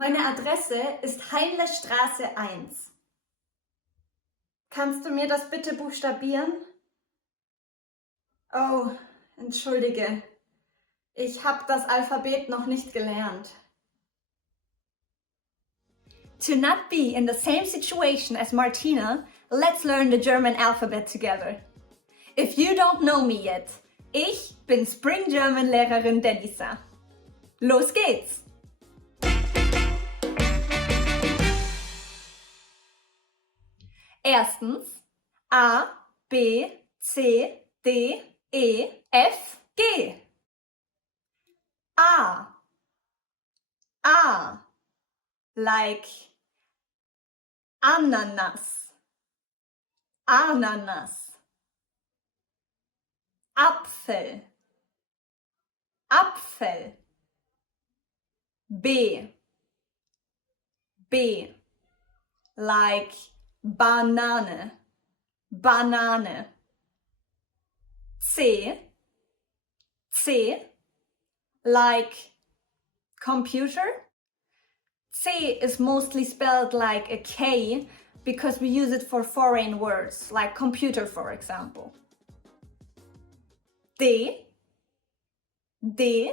Meine Adresse ist Heinlestraße 1. Kannst du mir das bitte buchstabieren? Oh, entschuldige. Ich habe das Alphabet noch nicht gelernt. To not be in the same situation as Martina, let's learn the German alphabet together. If you don't know me yet, ich bin Spring German Lehrerin Denisa. Los geht's! Erstens A, B, C, D, E, F, G. A. A. Like Ananas. Ananas. Apfel. Apfel. B. B. Like Banane. Banane. C. C. Like computer. C is mostly spelled like a K because we use it for foreign words, like computer, for example. D. D.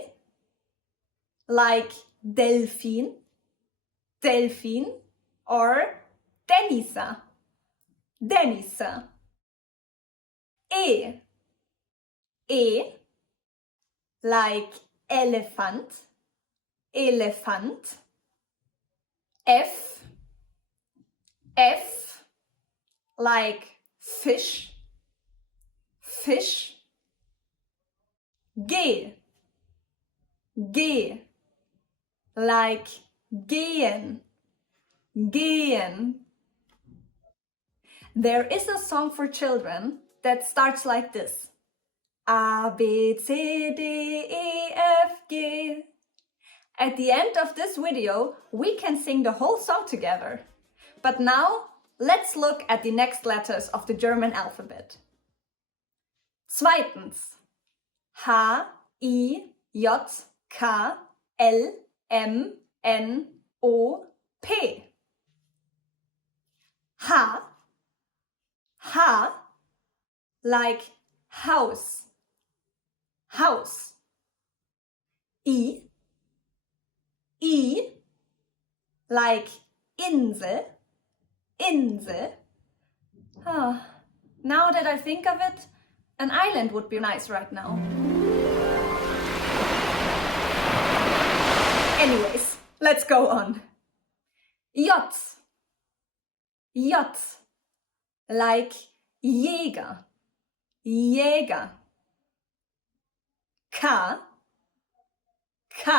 Like Delfin. Delfin or Denisa. Denisa. E. E. Like elephant. Elephant. F. F. Like fish. Fish. G. G. Like gehen. Gehen. There is a song for children that starts like this. A, B, C, D, E, F, G. At the end of this video, we can sing the whole song together. But now, let's look at the next letters of the German alphabet. Zweitens. H, I, J, K, L, M, N, O, P. H. H. Like house. House. I. I. Like Insel. Insel. Oh, now that I think of it, an island would be nice right now. Anyways, let's go on. J. J. Like Jäger. Jäger. K. K.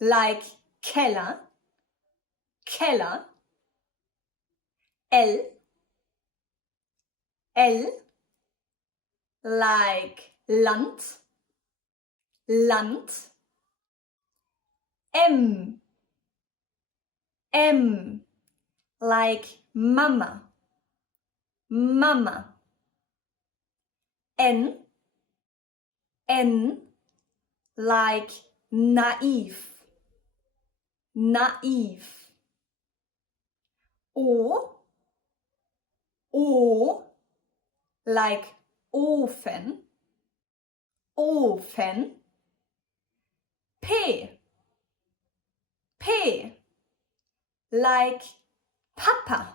Like Keller. Keller. L. L. Like Land. Land. M. M. Like Mama. Mama. N. N. Like naive. Naive. O. O. Like Ofen. Ofen. P. P. Like Papa.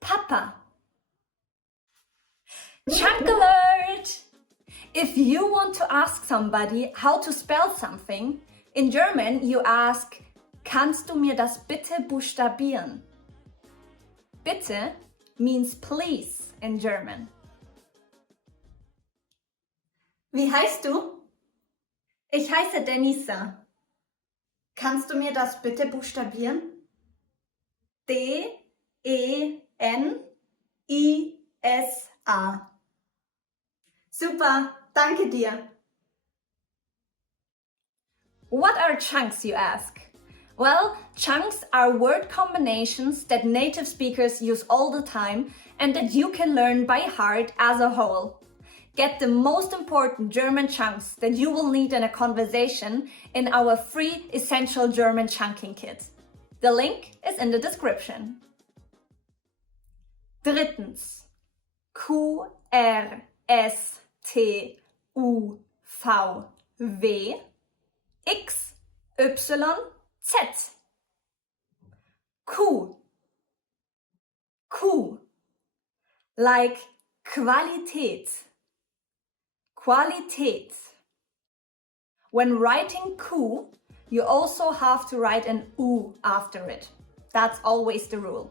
Papa. Chunk alert! If you want to ask somebody how to spell something, in German you ask, kannst du mir das bitte buchstabieren? Bitte means please in German. Wie heißt du? Ich heiße Denisa. Kannst du mir das bitte buchstabieren? D-E-N-I-S-A. Super, danke dir. What are chunks, you ask? Well, chunks are word combinations that native speakers use all the time and that you can learn by heart as a whole. Get the most important German chunks that you will need in a conversation in our free Essential German Chunking Kit. The link is in the description. Drittens. QRSTUVW XYZ. Q. Q. Like Qualität. Qualität. When writing Q, you also have to write an U after it. That's always the rule.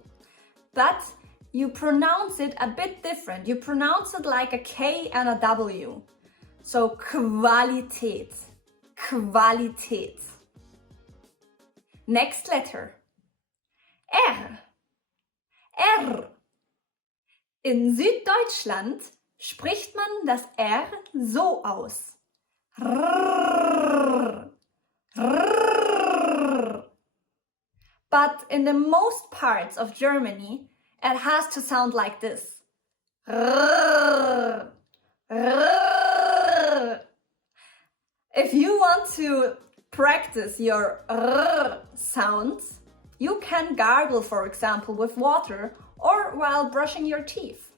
But you pronounce it a bit different. You pronounce it like a K and a W. So Qualität. Qualität. Next letter. R. R. In Süddeutschland spricht man das R so aus. R. R. But in the most parts of Germany, it has to sound like this. R. R. If you want to practice your R sounds, you can gargle, for example, with water or while brushing your teeth.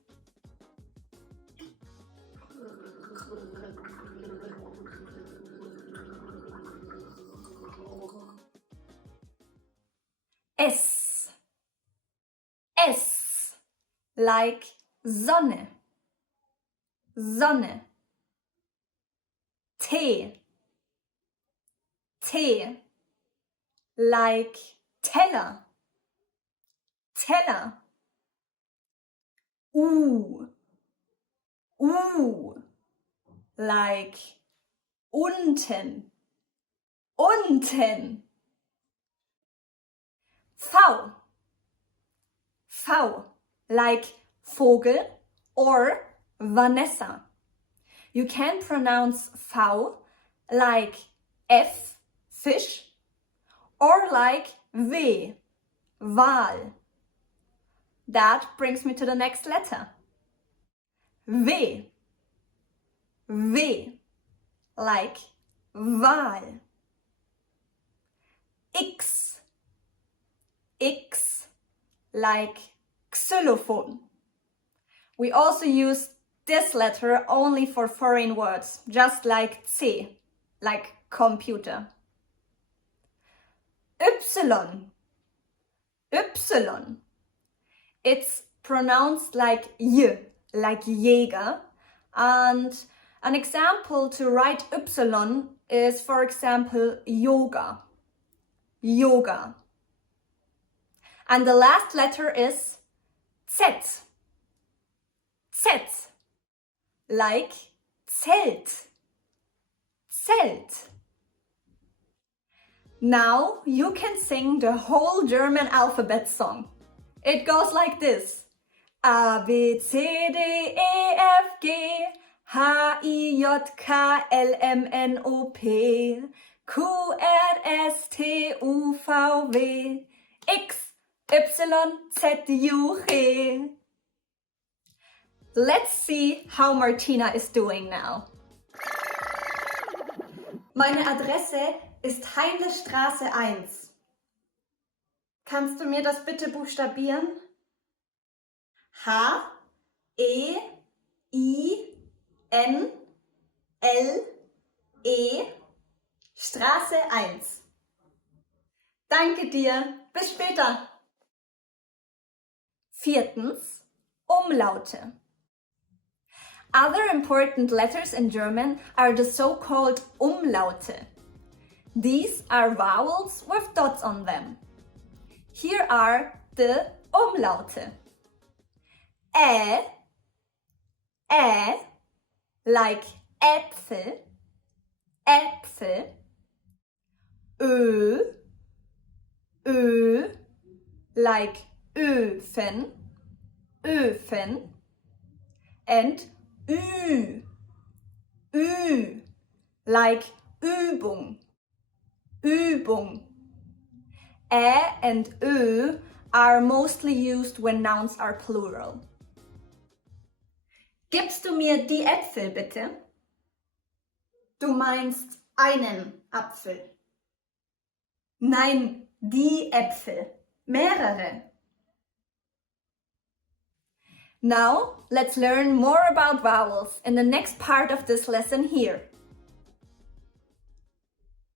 S. S. Like Sonne. Sonne. T. T. Like Teller. Teller. U. U. Like unten. Unten. V. V. Like Vogel or Vanessa. You can pronounce V like F, fish, or like W, Wal. That brings me to the next letter. W. W. Like Wal. X. X. Like xylophone. We also use this letter only for foreign words, just like C, like computer. Y. Y. It's pronounced like Y, like Jäger. And an example to write Y is, for example, yoga. Yoga. And the last letter is Z. Z. Like Zelt. Zelt. Now you can sing the whole German alphabet song. It goes like this. A, B, C, D, E, F, G, H, I, J, K, L, M, N, O, P, Q, R, S, T, U, V, W, X, Y, Z, U, G. Let's see how Martina is doing now. Meine Adresse ist Heinrichstraße 1. Kannst du mir das bitte buchstabieren? H, E, I, N, L, E, Straße 1. Danke dir. Bis später. Viertens, Umlaute. Other important letters in German are the so-called Umlaute. These are vowels with dots on them. Here are the Umlaute. Ä, like Äpfel, Äpfel. Ö, like Öfen, Öfen. And Ü, like Übung, Übung. Ä and Ö are mostly used when nouns are plural. Gibst du mir die Äpfel bitte? Du meinst einen Apfel. Nein, die Äpfel. Mehrere. Now, let's learn more about vowels in the next part of this lesson here.